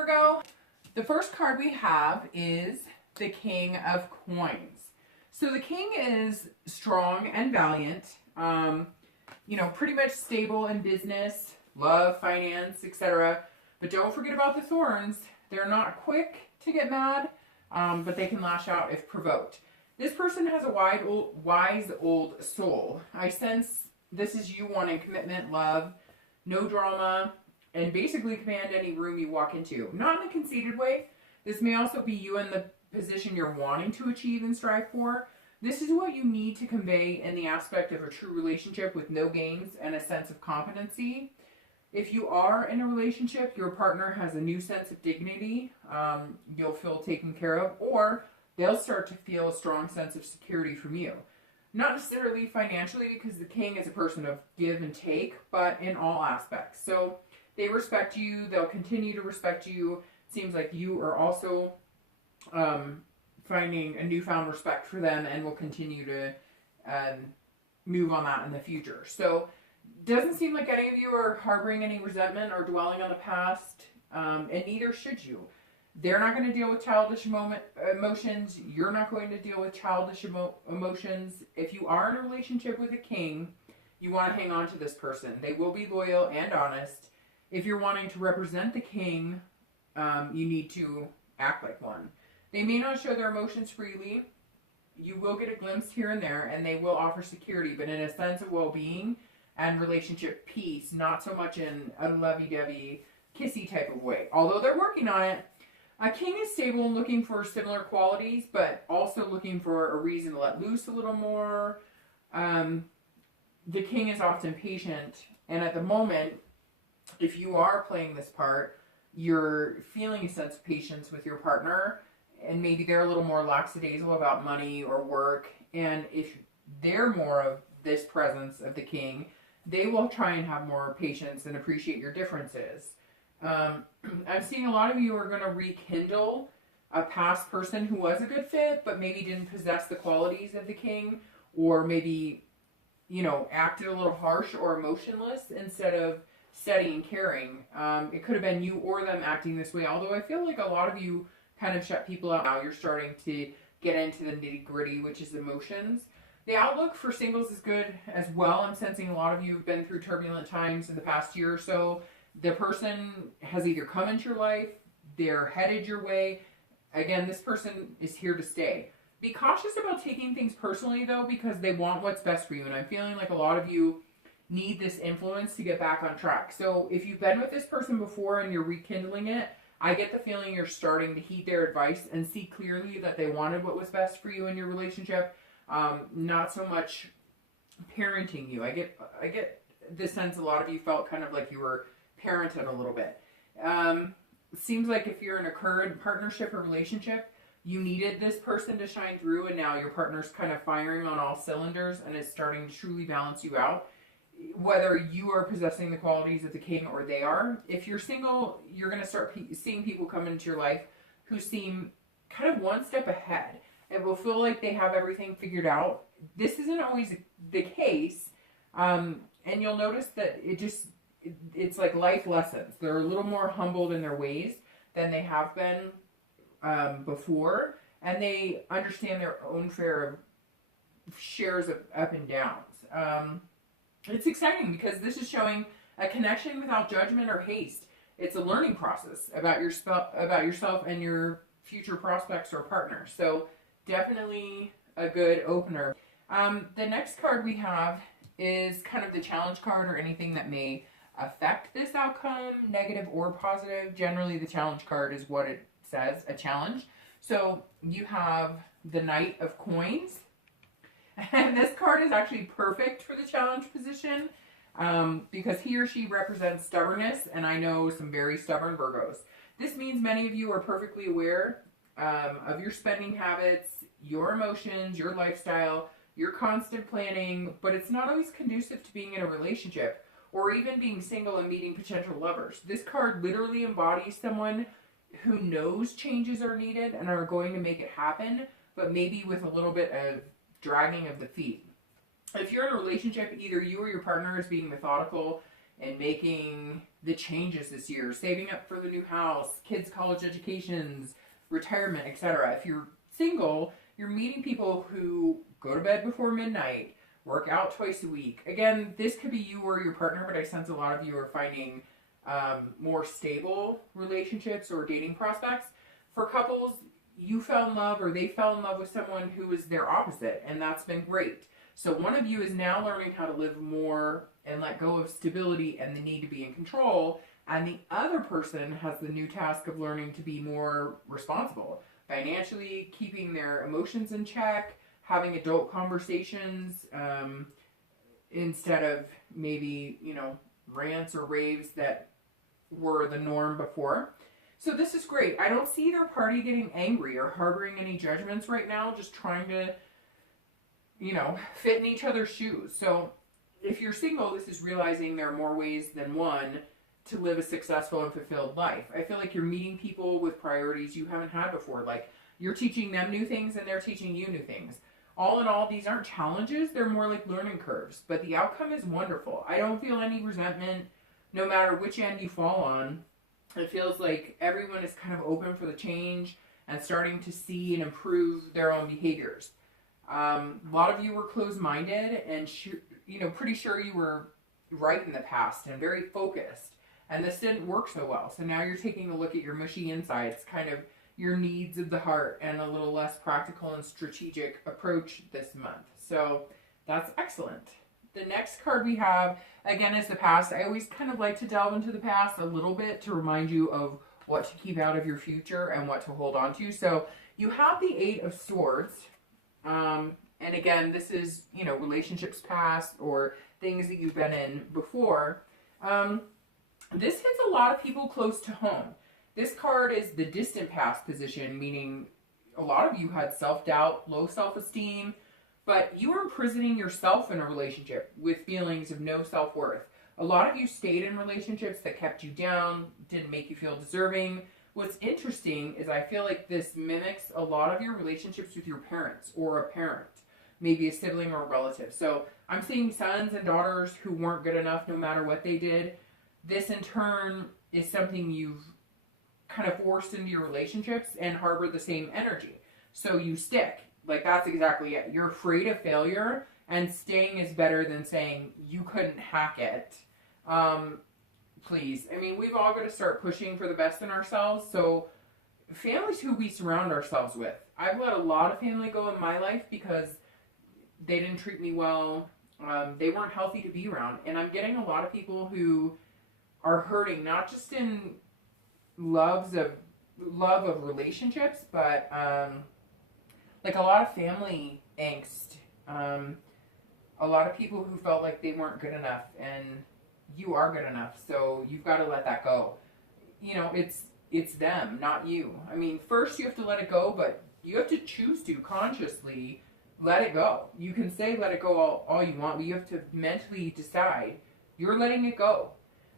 Virgo. The first card we have is the King of Coins. So the King is strong and valiant, you know, pretty much stable in business, love, finance, etc. But don't forget about the thorns. They're not quick to get mad, but they can lash out if provoked. This person has a wise old soul. I sense this is you wanting commitment, love, no drama, and basically command any room you walk into. Not in a conceited way. This may also be you in the position you're wanting to achieve and strive for. This is what you need to convey in the aspect of a true relationship with no games and a sense of competency. If you are in a relationship, your partner has a new sense of dignity. You'll feel taken care of, or they'll start to feel a strong sense of security from you. Not necessarily financially, because the King is a person of give and take, but in all aspects. So they respect you. They'll continue to respect you. Seems like you are also finding a newfound respect for them and will continue to move on that in the future. So doesn't seem like any of you are harboring any resentment or dwelling on the past, and neither should you. They're not going to deal with childish emotions. You're not going to deal with childish emotions. If you are in a relationship with a King, you want to hang on to this person. They will be loyal and honest. If you're wanting to represent the King, you need to act like one. They may not show their emotions freely. You will get a glimpse here and there, and they will offer security, but in a sense of well-being and relationship peace, not so much in a lovey-dovey, kissy type of way. Although they're working on it, a King is stable and looking for similar qualities, but also looking for a reason to let loose a little more. The King is often patient, and at the moment, if you are playing this part, you're feeling a sense of patience with your partner, and maybe they're a little more lackadaisical about money or work, and if they're more of this presence of the King, they will try and have more patience and appreciate your differences. I'm seeing a lot of you are going to rekindle a past person who was a good fit, but maybe didn't possess the qualities of the King, or maybe, you know, acted a little harsh or emotionless instead of steady and caring. It could have been you or them acting this way, although I feel like a lot of you kind of shut people out now. You're starting to get into the nitty-gritty, which is emotions. The outlook for singles is good as well. I'm sensing a lot of you have been through turbulent times in the past year or so. The person has either come into your life, they're headed your way. Again, this person is here to stay. Be cautious about taking things personally, though, because they want what's best for you. And I'm feeling like a lot of you need this influence to get back on track. So if you've been with this person before and you're rekindling it, I get the feeling you're starting to heed their advice and see clearly that they wanted what was best for you in your relationship. Not so much parenting you. I get the sense a lot of you felt kind of like you were parented a little bit. Seems like if you're in a current partnership or relationship, you needed this person to shine through, and now your partner's kind of firing on all cylinders and is starting to truly balance you out. Whether you are possessing the qualities of the King or they are. If you're single, you're going to start seeing people come into your life who seem kind of one step ahead. It will feel like they have everything figured out. This isn't always the case. And you'll notice that it's like life lessons. They're a little more humbled in their ways than they have been before. And they understand their own fair shares of up and downs. It's exciting because this is showing a connection without judgment or haste. It's a learning process about yourself and your future prospects or partners. So definitely a good opener. The next card we have is kind of the challenge card, or anything that may affect this outcome, negative or positive. Generally, the challenge card is what it says, a challenge. So you have the Knight of Coins. And this card is actually perfect for the challenge position because he or she represents stubbornness, and I know some very stubborn Virgos. This means many of you are perfectly aware of your spending habits, your emotions, your lifestyle, your constant planning, but it's not always conducive to being in a relationship or even being single and meeting potential lovers. This card literally embodies someone who knows changes are needed and are going to make it happen, but maybe with a little bit of dragging of the feet. If you're in a relationship, either you or your partner is being methodical and making the changes this year, saving up for the new house, kids' college educations, retirement, etc. If you're single, you're meeting people who go to bed before midnight, work out twice a week. Again, this could be you or your partner, but I sense a lot of you are finding more stable relationships or dating prospects. For couples, you fell in love or they fell in love with someone who is their opposite, and that's been great. So one of you is now learning how to live more and let go of stability and the need to be in control, and the other person has the new task of learning to be more responsible, financially, keeping their emotions in check, having adult conversations, instead of maybe, rants or raves that were the norm before. So this is great. I don't see either party getting angry or harboring any judgments right now, just trying to, fit in each other's shoes. So if you're single, this is realizing there are more ways than one to live a successful and fulfilled life. I feel like you're meeting people with priorities you haven't had before. Like, you're teaching them new things and they're teaching you new things. All in all, these aren't challenges. They're more like learning curves. But the outcome is wonderful. I don't feel any resentment no matter which end you fall on. It feels like everyone is kind of open for the change and starting to see and improve their own behaviors. A lot of you were closed-minded and pretty sure you were right in the past and very focused. And this didn't work so well. So now you're taking a look at your mushy insides, kind of your needs of the heart, and a little less practical and strategic approach this month. So that's excellent. The next card we have, again, is the past. I always kind of like to delve into the past a little bit to remind you of what to keep out of your future and what to hold on to. So you have the Eight of Swords. And again, this is, relationships past or things that you've been in before. This hits a lot of people close to home. This card is the distant past position, meaning a lot of you had self-doubt, low self-esteem, but you were imprisoning yourself in a relationship with feelings of no self-worth. A lot of you stayed in relationships that kept you down, didn't make you feel deserving. What's interesting is I feel like this mimics a lot of your relationships with your parents or a parent, maybe a sibling or a relative. So I'm seeing sons and daughters who weren't good enough no matter what they did. This in turn is something you've kind of forced into your relationships and harbor the same energy. So you stick. Like, that's exactly it. You're afraid of failure, and staying is better than saying you couldn't hack it. Please. I mean, we've all got to start pushing for the best in ourselves. So families who we surround ourselves with. I've let a lot of family go in my life because they didn't treat me well. They weren't healthy to be around. And I'm getting a lot of people who are hurting, not just in love of relationships, but like a lot of family angst. A lot of people who felt like they weren't good enough, and you are good enough, so you've got to let that go. It's them, not you. I mean, first you have to let it go, but you have to choose to consciously let it go. You can say let it go all you want, but you have to mentally decide you're letting it go.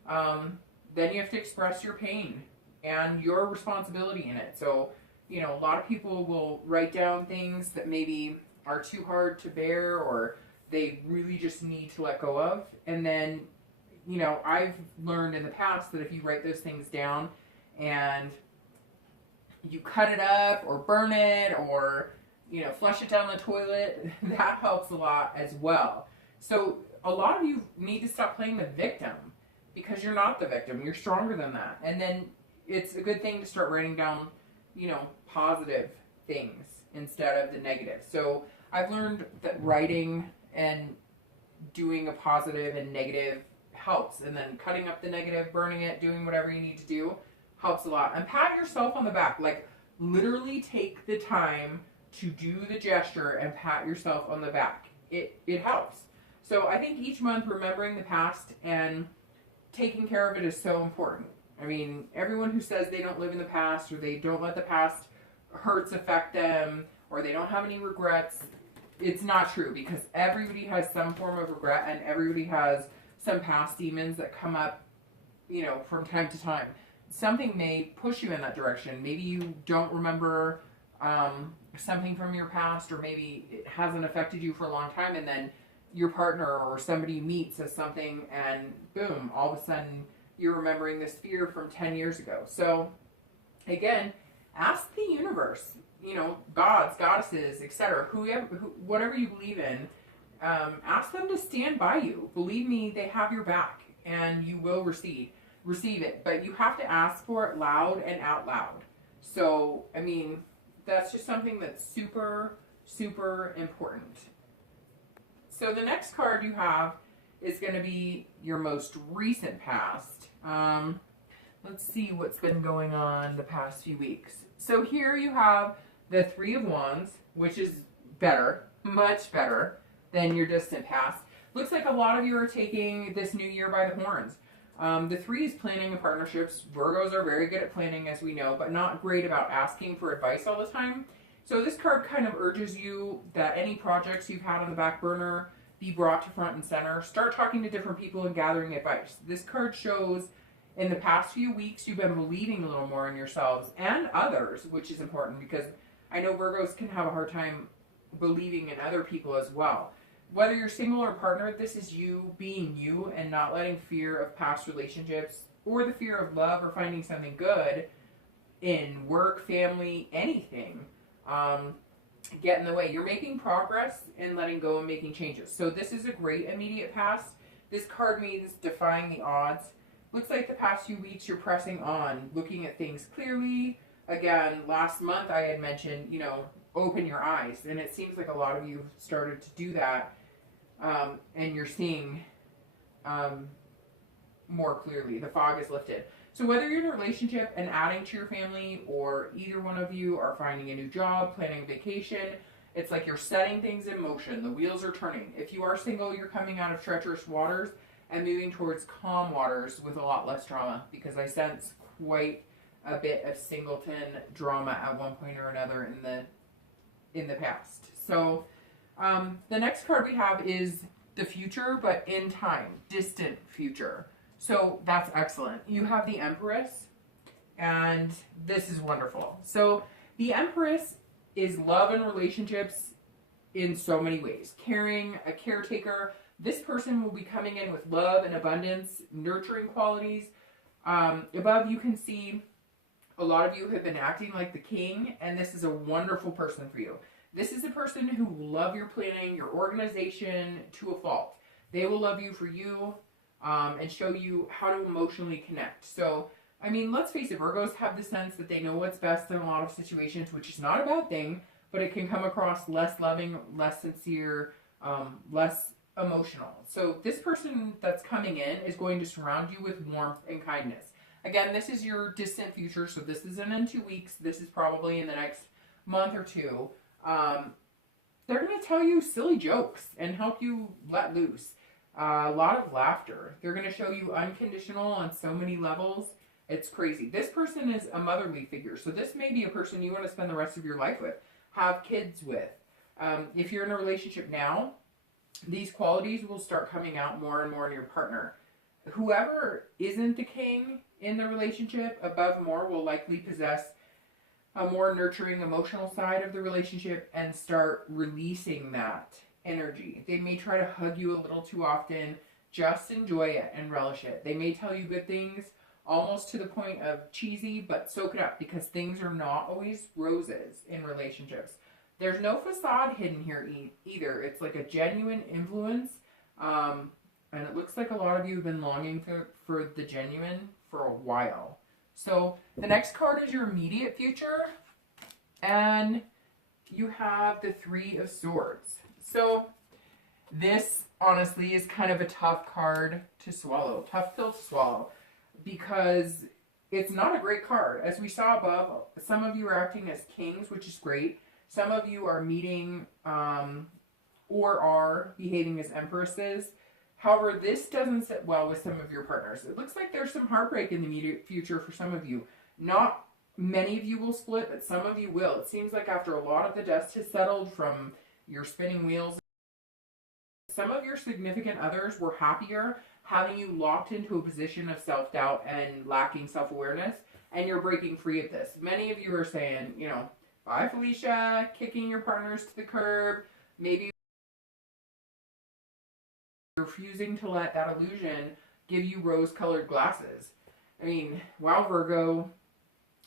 Then you have to express your pain and your responsibility in it. So, a lot of people will write down things that maybe are too hard to bear or they really just need to let go of. And then, I've learned in the past that if you write those things down and you cut it up or burn it or, flush it down the toilet, that helps a lot as well. So a lot of you need to stop playing the victim because you're not the victim. You're stronger than that. And then it's a good thing to start writing down, positive things instead of the negative. So I've learned that writing and doing a positive and negative helps, and then cutting up the negative, burning it, doing whatever you need to do helps a lot. And pat yourself on the back. Like, literally take the time to do the gesture and pat yourself on the back. It helps. So I think each month remembering the past and taking care of it is so important. I mean, everyone who says they don't live in the past or they don't let the past hurts affect them or they don't have any regrets, it's not true, because everybody has some form of regret and everybody has some past demons that come up, from time to time. Something may push you in that direction. Maybe you don't remember something from your past, or maybe it hasn't affected you for a long time, and then your partner or somebody you meet says something and boom, all of a sudden you're remembering this fear from 10 years ago. So again, ask the universe, you know, gods, goddesses, etc., whatever you believe in, ask them to stand by you. Believe me, they have your back, and you will receive it. But you have to ask for it loud and out loud. So, I mean, that's just something that's super, super important. So the next card you have is going to be your most recent past. Let's see what's been going on the past few weeks. So here you have the Three of Wands, which is better, much better than your distant past. Looks like a lot of you are taking this new year by the horns. The Three is planning and partnerships. Virgos are very good at planning, as we know, but not great about asking for advice all the time. So this card kind of urges you that any projects you've had on the back burner be brought to front and center. Start talking to different people and gathering advice. This card shows in the past few weeks you've been believing a little more in yourselves and others, which is important because I know Virgos can have a hard time believing in other people as well. Whether you're single or partnered, this is you being you and not letting fear of past relationships or the fear of love or finding something good in work, family, anything get in the way. You're making progress in letting go and making changes. So this is a great immediate past. This card means defying the odds. Looks like the past few weeks you're pressing on, looking at things clearly. Again, last month I had mentioned, you know, open your eyes. And it seems like a lot of you have started to do that. And you're seeing more clearly. The fog is lifted. So whether you're in a relationship and adding to your family, or either one of you are finding a new job, planning a vacation, it's like you're setting things in motion. The wheels are turning. If you are single, you're coming out of treacherous waters and moving towards calm waters with a lot less drama, because I sense quite a bit of singleton drama at one point or another in the past. So the next card we have is the future, but in time, distant future. So that's excellent. You have the Empress, and this is wonderful. So the Empress is love and relationships in so many ways. Caring, a caretaker. This person will be coming in with love and abundance, nurturing qualities. Above you can see a lot of you have been acting like the king, and this is a wonderful person for you. This is a person who will love your planning, your organization to a fault. They will love you for you and show you how to emotionally connect. So, I mean, let's face it, Virgos have the sense that they know what's best in a lot of situations, which is not a bad thing, but it can come across less loving, less sincere, less emotional. So this person that's coming in is going to surround you with warmth and kindness. Again, this is your distant future, so this isn't in 2 weeks. This is probably in the next month or two. They're going to tell you silly jokes and help you let loose. A lot of laughter. They're going to show you unconditional on so many levels. It's crazy. This person is a motherly figure. So this may be a person you want to spend the rest of your life with, have kids with. If you're in a relationship now, these qualities will start coming out more and more in your partner. Whoever isn't the king in the relationship, above more, will likely possess a more nurturing emotional side of the relationship and start releasing that energy. They may try to hug you a little too often. Just enjoy it and relish it. They may tell you good things almost to the point of cheesy, but soak it up, because things are not always roses in relationships. There's no facade hidden here either. It's like a genuine influence. And it looks like a lot of you have been longing for the genuine for a while. So the next card is your immediate future. And you have the Three of Swords. So this honestly is kind of a tough card to swallow, tough pill to swallow, because it's not a great card. As we saw above, some of you are acting as kings, which is great. Some of you are meeting or are behaving as empresses. However, this doesn't sit well with some of your partners. It looks like there's some heartbreak in the immediate future for some of you. Not many of you will split, but some of you will. It seems like after a lot of the dust has settled from your spinning wheels, some of your significant others were happier having you locked into a position of self-doubt and lacking self-awareness, and you're breaking free of this. Many of you are saying, you know, bye Felicia, kicking your partners to the curb, maybe You're refusing to let that illusion give you rose-colored glasses. I mean, wow, Virgo,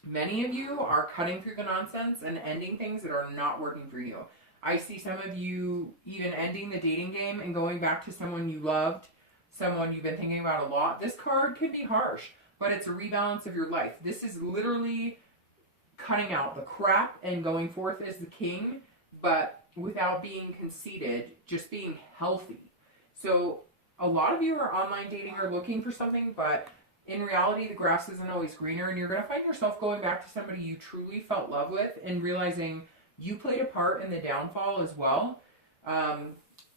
many of you are cutting through the nonsense and ending things that are not working for you. I see some of you even ending the dating game and going back to someone you loved, someone you've been thinking about a lot. This card can be harsh, but it's a rebalance of your life. This is literally cutting out the crap and going forth as the king, but without being conceited, just being healthy. So a lot of you are online dating or looking for something, but in reality, the grass isn't always greener, and you're going to find yourself going back to somebody you truly felt love with and realizing you played a part in the downfall as well.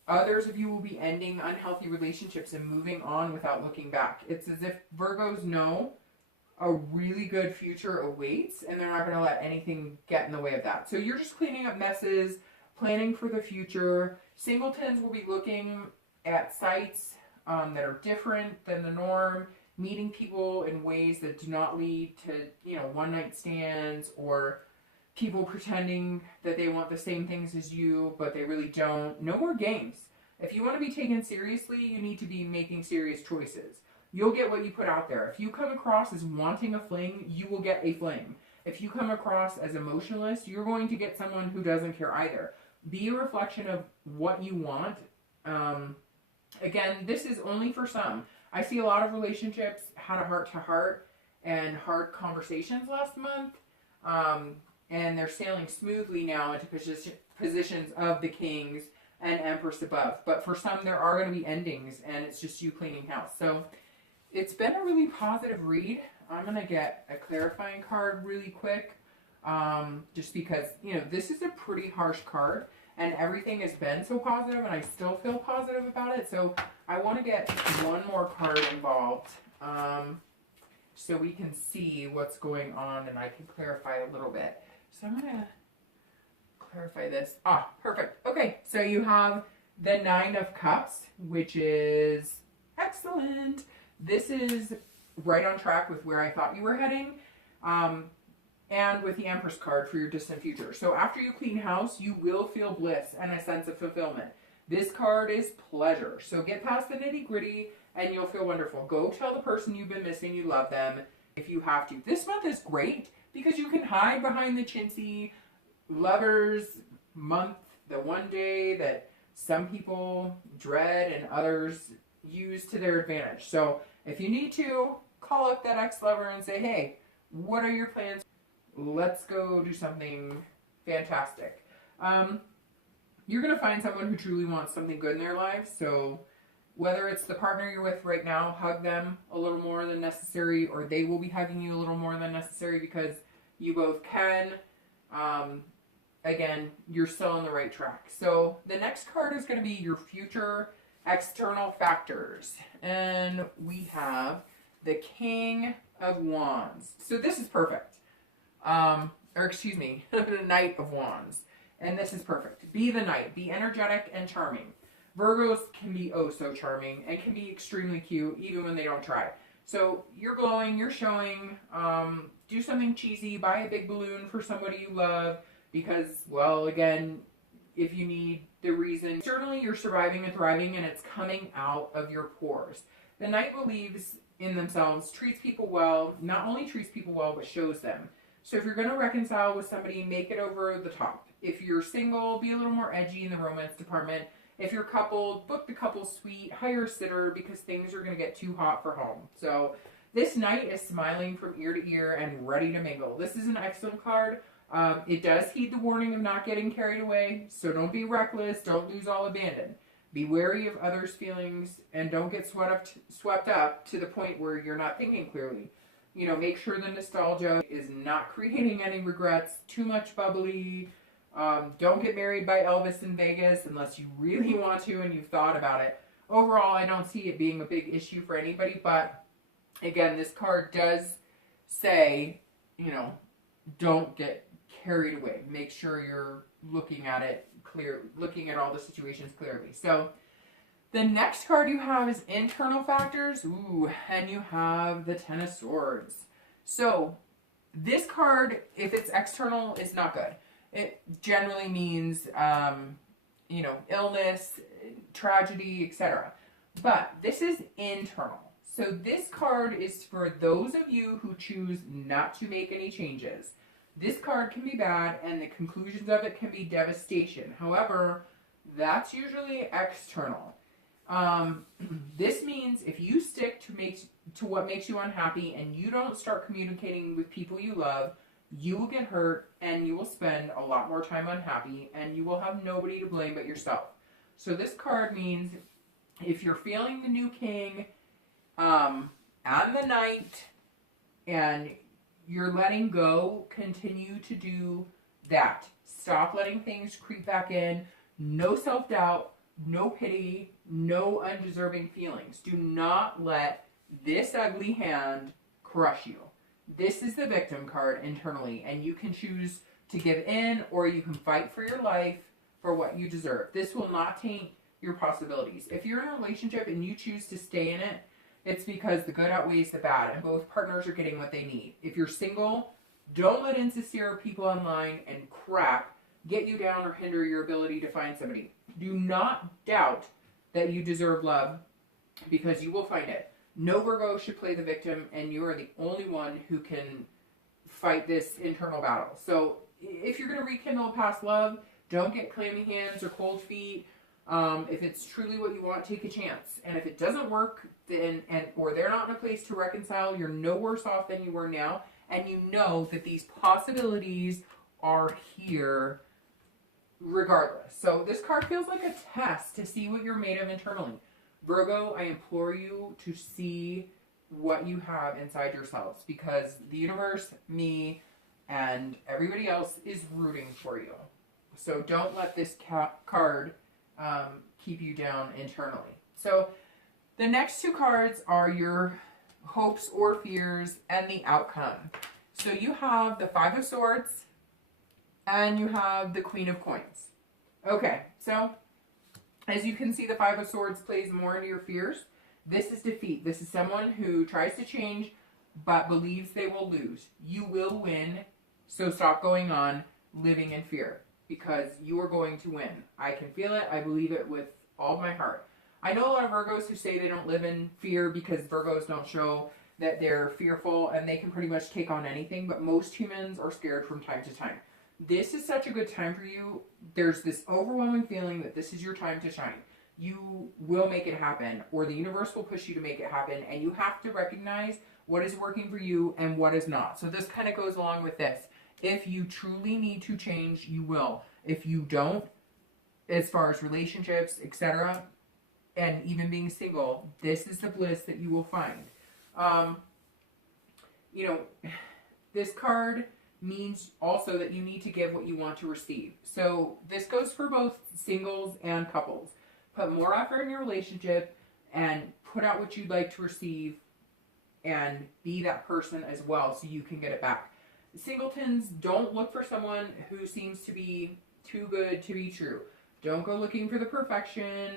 Others of you will be ending unhealthy relationships and moving on without looking back. It's as if Virgos know a really good future awaits, and they're not going to let anything get in the way of that. So you're just cleaning up messes, planning for the future. Singletons will be looking at sites that are different than the norm, meeting people in ways that do not lead to, one-night stands or people pretending that they want the same things as you, but they really don't. No more games. If you want to be taken seriously, you need to be making serious choices. You'll get what you put out there. If you come across as wanting a fling, you will get a fling. If you come across as emotionless, you're going to get someone who doesn't care either. Be a reflection of what you want. Again, this is only for some. I see a lot of relationships had a heart-to-heart and hard conversations last month. And they're sailing smoothly now into positions of the kings and empress above. But for some, there are going to be endings, and it's just you cleaning house. So it's been a really positive read. I'm going to get a clarifying card really quick, just because, this is a pretty harsh card, and everything has been so positive, and I still feel positive about it. So I want to get one more card involved, so we can see what's going on, and I can clarify a little bit. So I'm going to clarify this. Perfect. Okay, so you have the Nine of Cups, which is excellent. This is right on track with where I thought you were heading, and with the Empress card for your distant future. So after you clean house, you will feel bliss and a sense of fulfillment. This card is pleasure. So get past the nitty-gritty, and you'll feel wonderful. Go tell the person you've been missing you love them if you have to. This month is great because you can hide behind the chintzy lovers month, the one day that some people dread and others use to their advantage. So if you need to, call up that ex-lover and say, hey, what are your plans? Let's go do something fantastic. You're going to find someone who truly wants something good in their lives. So whether it's the partner you're with right now, hug them a little more than necessary, or they will be hugging you a little more than necessary because you both can. Again, you're still on the right track. So the next card is going to be your future external factors. And we have the King of Wands. So this is perfect. The Knight of Wands. And this is perfect. Be the knight. Be energetic and charming. Virgos can be oh so charming and can be extremely cute even when they don't try. So you're glowing, you're showing, do something cheesy, buy a big balloon for somebody you love because, well, again, if you need the reason, certainly you're surviving and thriving and it's coming out of your pores. The knight believes in themselves, treats people well, not only treats people well, but shows them. So if you're going to reconcile with somebody, make it over the top. If you're single, be a little more edgy in the romance department. If you're coupled, book the couple suite, hire a sitter because things are going to get too hot for home. So this knight is smiling from ear to ear and ready to mingle. This is an excellent card. It does heed the warning of not getting carried away. So don't be reckless. Don't lose all abandon. Be wary of others' feelings and don't get swept up to the point where you're not thinking clearly. Make sure the nostalgia is not creating any regrets. Too much bubbly. Don't get married by Elvis in Vegas unless you really want to and you've thought about it. Overall, I don't see it being a big issue for anybody, but again, this card does say, don't get carried away. Make sure you're looking at it looking at all the situations clearly. So the next card you have is internal factors. Ooh, and you have the Ten of Swords. So this card, if it's external, is not good. It generally means, illness, tragedy, etc. But this is internal. So this card is for those of you who choose not to make any changes. This card can be bad and the conclusions of it can be devastation. However, that's usually external. This means if you stick to what makes you unhappy and you don't start communicating with people you love, you will get hurt and you will spend a lot more time unhappy and you will have nobody to blame but yourself. So this card means if you're feeling the new king and the knight and you're letting go, continue to do that. Stop letting things creep back in. No self-doubt, no pity, no undeserving feelings. Do not let this ugly hand crush you. This is the victim card internally, and you can choose to give in or you can fight for your life for what you deserve. This will not taint your possibilities. If you're in a relationship and you choose to stay in it, it's because the good outweighs the bad and both partners are getting what they need. If you're single, don't let insincere people online and crap get you down or hinder your ability to find somebody. Do not doubt that you deserve love because you will find it. No Virgo should play the victim, and you are the only one who can fight this internal battle. So if you're going to rekindle past love, don't get clammy hands or cold feet. If it's truly what you want, take a chance. And if it doesn't work, then or they're not in a place to reconcile, you're no worse off than you were now. And you know that these possibilities are here regardless. So this card feels like a test to see what you're made of internally. Virgo, I implore you to see what you have inside yourselves because the universe, me, and everybody else is rooting for you. So don't let this card keep you down internally. So the next two cards are your hopes or fears and the outcome. So you have the Five of Swords and you have the Queen of Coins. Okay, so as you can see, the Five of Swords plays more into your fears. This is defeat. This is someone who tries to change but believes they will lose. You will win, so stop going on living in fear because you are going to win. I can feel it. I believe it with all of my heart. I know a lot of Virgos who say they don't live in fear because Virgos don't show that they're fearful and they can pretty much take on anything, but most humans are scared from time to time. This is such a good time for you. There's this overwhelming feeling that this is your time to shine. You will make it happen, or the universe will push you to make it happen, and you have to recognize what is working for you and what is not. So this kind of goes along with this. If you truly need to change, you will. If you don't, as far as relationships, etc., and even being single, this is the bliss that you will find. This card means also that you need to give what you want to receive. So this goes for both singles and couples. Put more effort in your relationship and put out what you'd like to receive and be that person as well so you can get it back. Singletons, don't look for someone who seems to be too good to be true. Don't go looking for the perfection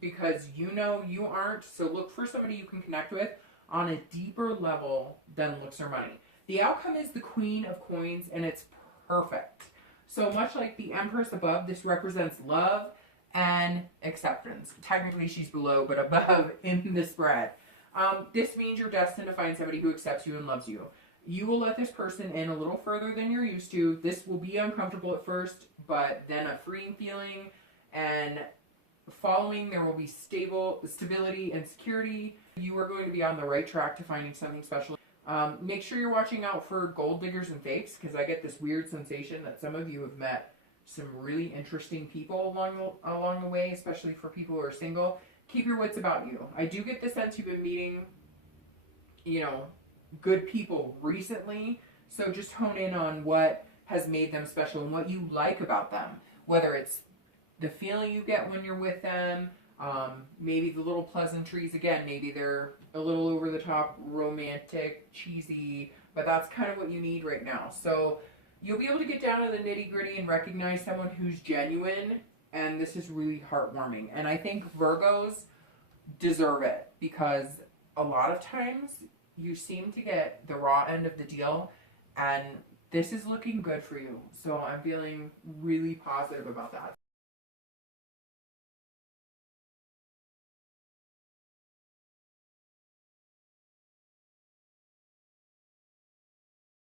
because you know you aren't. So look for somebody you can connect with on a deeper level than looks or money. The outcome is the Queen of Coins, and it's perfect. So much like the Empress above, this represents love and acceptance. Technically, she's below, but above in the spread. This means you're destined to find somebody who accepts you and loves you. You will let this person in a little further than you're used to. This will be uncomfortable at first, but then a freeing feeling, and following there will be stability and security. You are going to be on the right track to finding something special. Make sure you're watching out for gold diggers and fakes because I get this weird sensation that some of you have met some really interesting people along the way, especially for people who are single. Keep your wits about you. I do get the sense you've been meeting, good people recently, so just hone in on what has made them special and what you like about them, whether it's the feeling you get when you're with them, maybe the little pleasantries. Again, maybe they're a little over the top, romantic, cheesy, but that's kind of what you need right now. So you'll be able to get down to the nitty gritty and recognize someone who's genuine, and this is really heartwarming. And I think Virgos deserve it because a lot of times you seem to get the raw end of the deal, and this is looking good for you. So I'm feeling really positive about that.